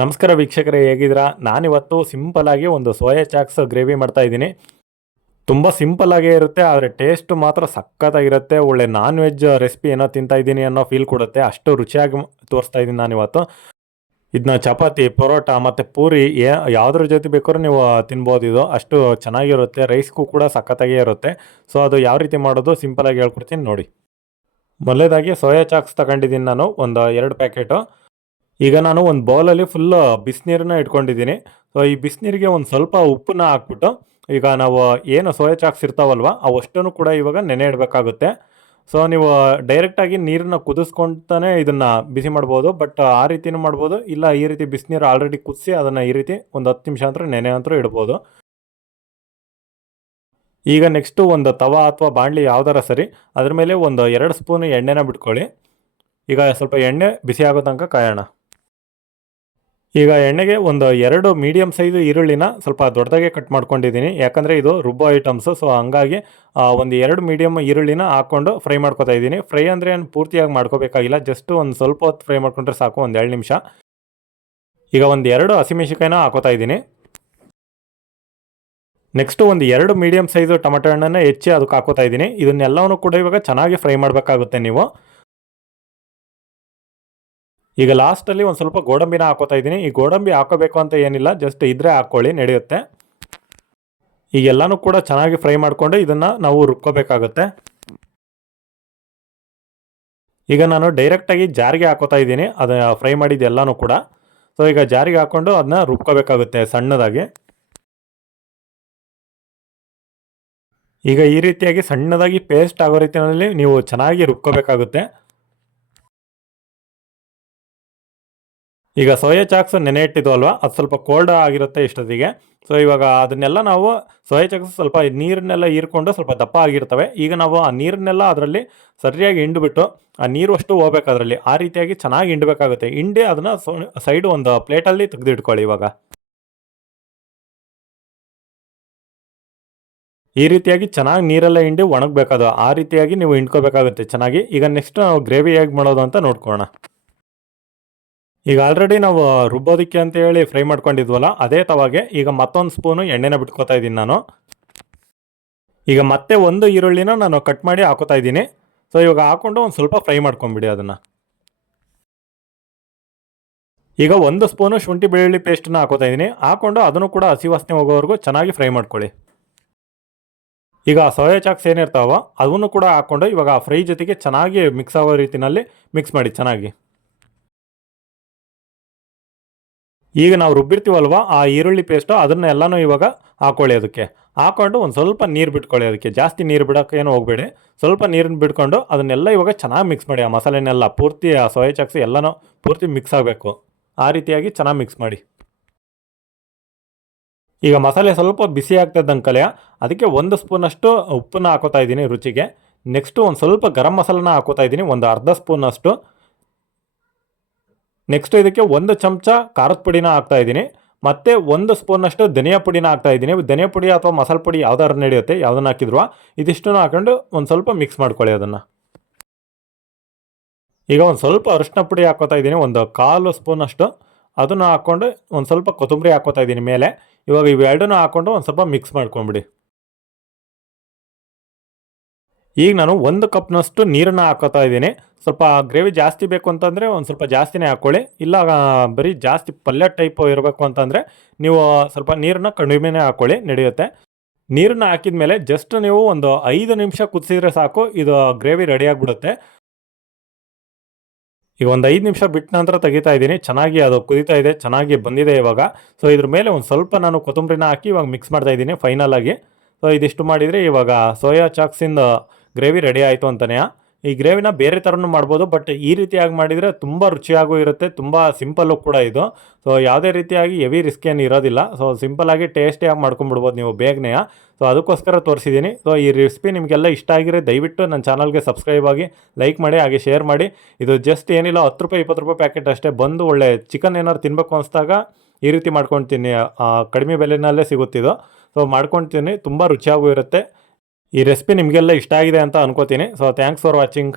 ನಮಸ್ಕಾರ ವೀಕ್ಷಕರೇ, ಹೇಗಿದ್ದೀರಾ? ನಾನಿವತ್ತು ಸಿಂಪಲ್ ಆಗಿ ಒಂದು ಸೋಯಾ ಚಾಕ್ಸ್ ಗ್ರೇವಿ ಮಾಡ್ತಾ ಇದ್ದೀನಿ. ತುಂಬ ಸಿಂಪಲ್ ಆಗೇ ಇರುತ್ತೆ, ಆದರೆ ಟೇಸ್ಟ್ ಮಾತ್ರ ಸಖತ್ತಾಗಿರುತ್ತೆ ಒಳ್ಳೆ ನಾನ್ ವೆಜ್ ರೆಸಿಪಿ ಏನೋ ತಿಂತಾ ಇದ್ದೀನಿ ಅನ್ನೋ ಫೀಲ್ ಕೊಡುತ್ತೆ. ಅಷ್ಟು ರುಚಿಯಾಗಿ ತೋರಿಸ್ತಾ ಇದ್ದೀನಿ ನಾನಿವತ್ತು. ಇದನ್ನ ಚಪಾತಿ, ಪರೋಟ ಮತ್ತು ಪೂರಿ, ಏ, ಯಾವುದ್ರ ಜೊತೆ ಬೇಕಾದ್ರೂ ನೀವು ತಿನ್ಬೋದು ಇದು. ಅಷ್ಟು ಚೆನ್ನಾಗಿರುತ್ತೆ ರೈಸ್ಗೂ ಕೂಡ ಸಖತ್ತಾಗೇ ಇರುತ್ತೆ. ಸೊ ಅದು ಯಾವ ರೀತಿ ಮಾಡೋದು ಸಿಂಪಲಾಗಿ ಹೇಳ್ಕೊಡ್ತೀನಿ ನೋಡಿ. ಮೊದಲೇದಾಗಿ ಸೋಯಾ ಚಾಕ್ಸ್ ತಗೊಂಡಿದ್ದೀನಿ ನಾನು, ಒಂದು ಎರಡು ಪ್ಯಾಕೆಟು. ಈಗ ನಾನು ಒಂದು ಬೌಲಲ್ಲಿ ಫುಲ್ ಬಿಸಿನೀರನ್ನ ಇಟ್ಕೊಂಡಿದ್ದೀನಿ. ಸೊ ಈ ಬಿಸಿನೀರಿಗೆ ಒಂದು ಸ್ವಲ್ಪ ಉಪ್ಪನ್ನ ಹಾಕ್ಬಿಟ್ಟು, ಈಗ ನಾವು ಏನು ಸೋಯಾ ಚಾಕ್ಸ್ ಇರ್ತಾವಲ್ವ, ಅವಷ್ಟನ್ನು ಕೂಡ ಇವಾಗ ನೆನೆ ಇಡಬೇಕಾಗುತ್ತೆ. ಸೊ ನೀವು ಡೈರೆಕ್ಟಾಗಿ ನೀರನ್ನ ಕುದಿಸ್ಕೊಂತಾನೆ ಇದನ್ನು ಬಿಸಿ ಮಾಡ್ಬೋದು ಬಟ್ ಆ ರೀತಿನೂ ಮಾಡ್ಬೋದು. ಇಲ್ಲ, ಈ ರೀತಿ ಬಿಸಿನೀರು ಆಲ್ರೆಡಿ ಕುದಿಸಿ ಅದನ್ನು ಈ ರೀತಿ ಒಂದು ಹತ್ತು ನಿಮಿಷ ಅಂತ ನೆನೆ ಅಂತೂ ಇಡ್ಬೋದು. ಈಗ ನೆಕ್ಸ್ಟು ಒಂದು ತವಾ ಅಥವಾ ಬಾಣಲಿ ಯಾವ್ದಾರ ಸರಿ, ಅದ್ರ ಮೇಲೆ ಒಂದು ಎರಡು ಸ್ಪೂನ್ ಎಣ್ಣೆನ ಬಿಟ್ಕೊಳ್ಳಿ. ಈಗ ಸ್ವಲ್ಪ ಎಣ್ಣೆ ಬಿಸಿ ಆಗೋ ತನಕ ಕಾಯೋಣ. ಈಗ ಎಣ್ಣೆಗೆ ಒಂದು ಎರಡು ಮೀಡಿಯಮ್ ಸೈಜ್ ಈರುಳ್ಳಿನ ಸ್ವಲ್ಪ ದೊಡ್ಡದಾಗೆ ಕಟ್ ಮಾಡ್ಕೊಂಡಿದ್ದೀನಿ. ಯಾಕಂದರೆ ಇದು ರುಬ್ಬೋ ಐಟಮ್ಸು ಸೊ ಹಂಗಾಗಿ ಒಂದು ಎರಡು ಮೀಡಿಯಮ್ ಈರುಳ್ಳಿನ ಹಾಕ್ಕೊಂಡು ಫ್ರೈ ಮಾಡ್ಕೊತಾ ಇದ್ದೀನಿ. ಫ್ರೈ ಅಂದರೆ ಏನು ಪೂರ್ತಿಯಾಗಿ ಮಾಡ್ಕೋಬೇಕಾಗಿಲ್ಲ. ಜಸ್ಟ್ ಒಂದು ಸ್ವಲ್ಪ ಹೊತ್ತು ಫ್ರೈ ಮಾಡ್ಕೊಂಡ್ರೆ ಸಾಕು, ಒಂದು ಎರಡು ನಿಮಿಷ. ಈಗ ಒಂದು ಎರಡು ಹಸಿಮೆಣಸಿಕಾಯಿನ ಹಾಕೋತಾ ಇದ್ದೀನಿ. ನೆಕ್ಸ್ಟು ಒಂದು ಎರಡು ಮೀಡಿಯಮ್ ಸೈಜು ಟೊಮೆಟೊ ಹಣ್ಣನ್ನು ಹೆಚ್ಚಿ ಅದಕ್ಕೆ ಹಾಕೋತಾ ಇದ್ದೀನಿ. ಇದನ್ನೆಲ್ಲವೂ ಕೂಡ ಇವಾಗ ಚೆನ್ನಾಗಿ ಫ್ರೈ ಮಾಡಬೇಕಾಗುತ್ತೆ ನೀವು. ಈಗ ಲಾಸ್ಟಲ್ಲಿ ಒಂದು ಸ್ವಲ್ಪ ಗೋಡಂಬಿನ ಹಾಕೋತಾ ಇದ್ದೀನಿ. ಈ ಗೋಡಂಬಿ ಹಾಕೋಬೇಕು ಅಂತ ಏನಿಲ್ಲ ಜಸ್ಟ್ ಇದ್ರೆ ಹಾಕ್ಕೊಳ್ಳಿ ನಡೆಯುತ್ತೆ. ಈಗೆಲ್ಲನೂ ಕೂಡ ಚೆನ್ನಾಗಿ ಫ್ರೈ ಮಾಡಿಕೊಂಡು ಇದನ್ನು ನಾವು ರುಬ್ಕೋಬೇಕಾಗುತ್ತೆ. ಈಗ ನಾನು ಡೈರೆಕ್ಟಾಗಿ ಜಾರಿಗೆ ಹಾಕೋತಾ ಇದ್ದೀನಿ, ಅದು ಫ್ರೈ ಮಾಡಿದ್ದೆಲ್ಲನೂ ಕೂಡ. ಸೊ ಈಗ ಜಾರಿಗೆ ಹಾಕ್ಕೊಂಡು ಅದನ್ನ ರುಬ್ಕೋಬೇಕಾಗುತ್ತೆ ಸಣ್ಣದಾಗಿ. ಈಗ ಈ ರೀತಿಯಾಗಿ ಸಣ್ಣದಾಗಿ ಪೇಸ್ಟ್ ಆಗೋ ರೀತಿಯಲ್ಲಿ ನೀವು ಚೆನ್ನಾಗಿ ರುಬ್ಕೋಬೇಕಾಗುತ್ತೆ. ಈಗ ಸೋಯಾ ಚಾಕ್ಸ್ ನೆನೆ ಇಟ್ಟಿದ್ವಲ್ವ ಅದು ಸ್ವಲ್ಪ ಕೋಲ್ಡ್ ಆಗಿರುತ್ತೆ ಇಷ್ಟೊತ್ತಿಗೆ. ಸೊ ಇವಾಗ ಅದನ್ನೆಲ್ಲ ನಾವು ಸೋಯಾ ಚಾಕ್ಸ್ ಸ್ವಲ್ಪ ನೀರನ್ನೆಲ್ಲ ಹೀರ್ಕೊಂಡು ಸ್ವಲ್ಪ ದಪ್ಪ ಆಗಿರ್ತವೆ. ಈಗ ನಾವು ಆ ನೀರನ್ನೆಲ್ಲ ಅದರಲ್ಲಿ ಸರಿಯಾಗಿ ಹಿಂಡ್ಬಿಟ್ಟು ಆ ನೀರು ಅಷ್ಟು ಹೋಗ್ಬೇಕು ಅದರಲ್ಲಿ. ಆ ರೀತಿಯಾಗಿ ಚೆನ್ನಾಗಿ ಹಿಂಡಬೇಕಾಗುತ್ತೆ. ಹಿಂಡಿ ಅದನ್ನು ಸೈಡ್ ಒಂದು ಪ್ಲೇಟಲ್ಲಿ ತೆಗೆದಿಟ್ಕೊಳ್ಳಿ ಇವಾಗ. ಈ ರೀತಿಯಾಗಿ ಚೆನ್ನಾಗಿ ನೀರೆಲ್ಲ ಹಿಂಡಿ ಒಣಗಬೇಕಾದ ಆ ರೀತಿಯಾಗಿ ನೀವು ಹಿಂಡ್ಕೋಬೇಕಾಗುತ್ತೆ ಚೆನ್ನಾಗಿ. ಈಗ ನೆಕ್ಸ್ಟ್ ನಾವು ಗ್ರೇವಿ ಹೇಗೆ ಮಾಡೋದು ಅಂತ ನೋಡ್ಕೊಳ್ಳೋಣ. ಈಗ ಆಲ್ರೆಡಿ ನಾವು ರುಬ್ಬೋದಕ್ಕೆ ಅಂತ ಹೇಳಿ ಫ್ರೈ ಮಾಡ್ಕೊಂಡಿದ್ವಲ್ಲ, ಅದೇ ತವಾಗೆ ಈಗ ಮತ್ತೊಂದು ಸ್ಪೂನು ಎಣ್ಣೆನ ಬಿಟ್ಕೋತಾ ಇದ್ದೀನಿ ನಾನು. ಈಗ ಮತ್ತೆ ಒಂದು ಈರುಳ್ಳಿನ ನಾನು ಕಟ್ ಮಾಡಿ ಹಾಕೋತಾ ಇದ್ದೀನಿ. ಸೊ ಇವಾಗ ಹಾಕೊಂಡು ಒಂದು ಸ್ವಲ್ಪ ಫ್ರೈ ಮಾಡ್ಕೊಂಬಿಡಿ ಅದನ್ನು. ಈಗ ಒಂದು ಸ್ಪೂನು ಶುಂಠಿ ಬೆಳ್ಳುಳ್ಳಿ ಪೇಸ್ಟನ್ನು ಹಾಕೋತಾ ಇದ್ದೀನಿ. ಹಾಕೊಂಡು ಅದನ್ನು ಕೂಡ ಹಸಿ ವಾಸನೆ ಹೋಗೋವರೆಗೂ ಚೆನ್ನಾಗಿ ಫ್ರೈ ಮಾಡ್ಕೊಳ್ಳಿ. ಈಗ ಸೋಯಾ ಚಾಕ್ಸ್ ಏನಿರ್ತಾವೋ ಅದನ್ನು ಕೂಡ ಹಾಕ್ಕೊಂಡು ಇವಾಗ ಫ್ರೈ ಜೊತೆಗೆ ಚೆನ್ನಾಗಿ ಮಿಕ್ಸ್ ಆಗೋ ರೀತಿಯಲ್ಲಿ ಮಿಕ್ಸ್ ಮಾಡಿ ಚೆನ್ನಾಗಿ. ಈಗ ನಾವು ರುಬ್ಬಿರ್ತೀವಲ್ವ ಆ ಈರುಳ್ಳಿ ಪೇಸ್ಟು ಅದನ್ನೆಲ್ಲನೂ ಇವಾಗ ಹಾಕೊಳ್ಳಿ ಅದಕ್ಕೆ ಹಾಕೊಂಡು ಒಂದು ಸ್ವಲ್ಪ ನೀರು ಬಿಟ್ಕೊಳ್ಳಿ ಅದಕ್ಕೆ ಜಾಸ್ತಿ ನೀರು ಬಿಡೋಕ್ಕೇನು ಹೋಗಬೇಡಿ. ಸ್ವಲ್ಪ ನೀರನ್ನು ಬಿಟ್ಕೊಂಡು ಅದನ್ನೆಲ್ಲ ಇವಾಗ ಚೆನ್ನಾಗಿ ಮಿಕ್ಸ್ ಮಾಡಿ. ಆ ಮಸಾಲೆನೆಲ್ಲ ಪೂರ್ತಿ, ಆ ಸೋಯಾ ಚಾಕ್ಸ್ ಎಲ್ಲನೂ ಪೂರ್ತಿ ಮಿಕ್ಸ್ ಆಗಬೇಕು. ಆ ರೀತಿಯಾಗಿ ಚೆನ್ನಾಗಿ ಮಿಕ್ಸ್ ಮಾಡಿ. ಈಗ ಮಸಾಲೆ ಸ್ವಲ್ಪ ಬಿಸಿ ಆಗ್ತದಂಗೆ ಕಲೆಯ. ಅದಕ್ಕೆ ಒಂದು ಸ್ಪೂನಷ್ಟು ಉಪ್ಪನ್ನ ಹಾಕೋತಾ ಇದ್ದೀನಿ ರುಚಿಗೆ. ನೆಕ್ಸ್ಟು ಒಂದು ಸ್ವಲ್ಪ ಗರಂ ಮಸಾಲನ ಹಾಕೋತಾ ಇದ್ದೀನಿ. ಒಂದು ಅರ್ಧ ಸ್ಪೂನಷ್ಟು ನೆಕ್ಸ್ಟ್ ಇದಕ್ಕೆ ಒಂದು ಚಮಚ ಖಾರದ ಪುಡಿನ ಹಾಕ್ತಾ ಇದ್ದೀನಿ. ಮತ್ತೆ ಒಂದು ಸ್ಪೂನಷ್ಟು ಧನಿಯಾ ಪುಡಿನ ಹಾಕ್ತಾ ಇದ್ದೀನಿ. ಧನಿಯಾ ಪುಡಿ ಅಥವಾ ಮಸಾಲೆ ಪುಡಿ ಯಾವ್ದಾದ್ರು ನಡೆಯುತ್ತೆ, ಯಾವುದನ್ನ ಹಾಕಿದ್ರು ಇದಿಷ್ಟನ್ನು ಹಾಕೊಂಡು ಒಂದು ಸ್ವಲ್ಪ ಮಿಕ್ಸ್ ಮಾಡ್ಕೊಳ್ಳಿ ಅದನ್ನು. ಈಗ ಒಂದು ಸ್ವಲ್ಪ ಅರಿಶಿನ ಪುಡಿ ಹಾಕೋತಾ ಇದ್ದೀನಿ. ಒಂದು ಕಾಲು ಸ್ಪೂನಷ್ಟು ಅದನ್ನು ಹಾಕ್ಕೊಂಡು ಒಂದು ಸ್ವಲ್ಪ ಕೊತ್ತಂಬರಿ ಹಾಕೋತಾ ಇದ್ದೀನಿ ಮೇಲೆ. ಇವಾಗ ಇವೆರಡನ್ನೂ ಹಾಕ್ಕೊಂಡು ಒಂದು ಸ್ವಲ್ಪ ಮಿಕ್ಸ್ ಮಾಡ್ಕೊಂಬಿಡಿ. ಈಗ ನಾನು ಒಂದು ಕಪ್ನಷ್ಟು ನೀರನ್ನು ಹಾಕೋತಾ ಇದ್ದೀನಿ. ಸ್ವಲ್ಪ ಗ್ರೇವಿ ಜಾಸ್ತಿ ಬೇಕು ಅಂತಂದರೆ ಒಂದು ಸ್ವಲ್ಪ ಜಾಸ್ತಿನೇ ಹಾಕ್ಕೊಳ್ಳಿ ಇಲ್ಲ ಬರೀ ಜಾಸ್ತಿ ಪಲ್ಯ ಟೈಪ್ ಇರಬೇಕು ಅಂತಂದರೆ ನೀವು ಸ್ವಲ್ಪ ನೀರನ್ನ ಕಡಿಮೆನೇ ಹಾಕ್ಕೊಳ್ಳಿ ನಡೆಯುತ್ತೆ. ನೀರನ್ನ ಹಾಕಿದ ಮೇಲೆ ಜಸ್ಟ್ ನೀವು ಒಂದು ಐದು ನಿಮಿಷ ಕುದಿಸಿದ್ರೆ ಸಾಕು, ಇದು ಗ್ರೇವಿ ರೆಡಿ ಆಗಿಬಿಡುತ್ತೆ. ಈಗ ಒಂದು ಐದು ನಿಮಿಷ ಬಿಟ್ಟ ನಂತರ ತೆಗಿತಾ ಇದ್ದೀನಿ. ಚೆನ್ನಾಗಿ ಅದು ಕುದೀತಾ ಇದೆ, ಚೆನ್ನಾಗಿ ಬಂದಿದೆ ಇವಾಗ. ಸೊ ಇದ್ರ ಮೇಲೆ ಒಂದು ಸ್ವಲ್ಪ ನಾನು ಕೊತ್ತಂಬರಿನ ಹಾಕಿ ಇವಾಗ ಮಿಕ್ಸ್ ಮಾಡ್ತಾ ಇದ್ದೀನಿ ಫೈನಲ್ ಆಗಿ. ಸೊ ಇದಿಷ್ಟು ಮಾಡಿದರೆ ಇವಾಗ ಸೋಯಾ ಚಾಕ್ಸಿಂದ ಗ್ರೇವಿ ರೆಡಿ ಆಯಿತು ಅಂತಲೇ ಈ ಗ್ರೇವಿನ ಬೇರೆ ಥರನೂ ಮಾಡ್ಬೋದು, ಬಟ್ ಈ ರೀತಿಯಾಗಿ ಮಾಡಿದರೆ ತುಂಬ ರುಚಿಯಾಗೂ ಇರುತ್ತೆ, ತುಂಬ ಸಿಂಪಲ್ಲು ಕೂಡ ಇದು. ಸೊ ಯಾವುದೇ ರೀತಿಯಾಗಿ ಹೆವಿ ರಿಸ್ಕ್ ಏನು ಇರೋದಿಲ್ಲ. ಸೊ ಸಿಂಪಲಾಗಿ ಟೇಸ್ಟಿಯಾಗಿ ಮಾಡ್ಕೊಂಬಿಡ್ಬೋದು ನೀವು ಬೇಗನೆ. ಸೊ ಅದಕ್ಕೋಸ್ಕರ ತೋರಿಸಿದ್ದೀನಿ. ಸೊ ಈ ರೆಸಿಪಿ ನಿಮಗೆಲ್ಲ ಇಷ್ಟ ಆಗಿರೋ ದಯವಿಟ್ಟು ನನ್ನ ಚಾನಲ್ಗೆ ಸಬ್ಸ್ಕ್ರೈಬ್ ಆಗಿ ಲೈಕ್ ಮಾಡಿ, ಹಾಗೆ ಶೇರ್ ಮಾಡಿ. ಇದು ಜಸ್ಟ್ ಏನಿಲ್ಲ, ಹತ್ತು ರೂಪಾಯಿ, ಇಪ್ಪತ್ತು ರೂಪಾಯಿ ಪ್ಯಾಕೆಟ್ ಅಷ್ಟೇ. ಬಂದು ಒಳ್ಳೆ ಚಿಕನ್ ಏನಾದ್ರು ತಿನ್ನಬೇಕು ಅನಿಸ್ದಾಗ ಈ ರೀತಿ ಮಾಡ್ಕೊಳ್ತೀನಿ ಕಡಿಮೆ ಬೆಲೆನಲ್ಲೇ ಸಿಗುತ್ತಿದ್ದು ಸೊ ಮಾಡ್ಕೊಳ್ತೀನಿ ತುಂಬ ರುಚಿಯಾಗೂ ಇರುತ್ತೆ. ಈ ರೆಸಿಪಿ ನಿಮಗೆಲ್ಲ ಇಷ್ಟ ಆಗಿದೆ ಅಂತ ಅನ್ಕೋತೀನಿ. So thanks for watching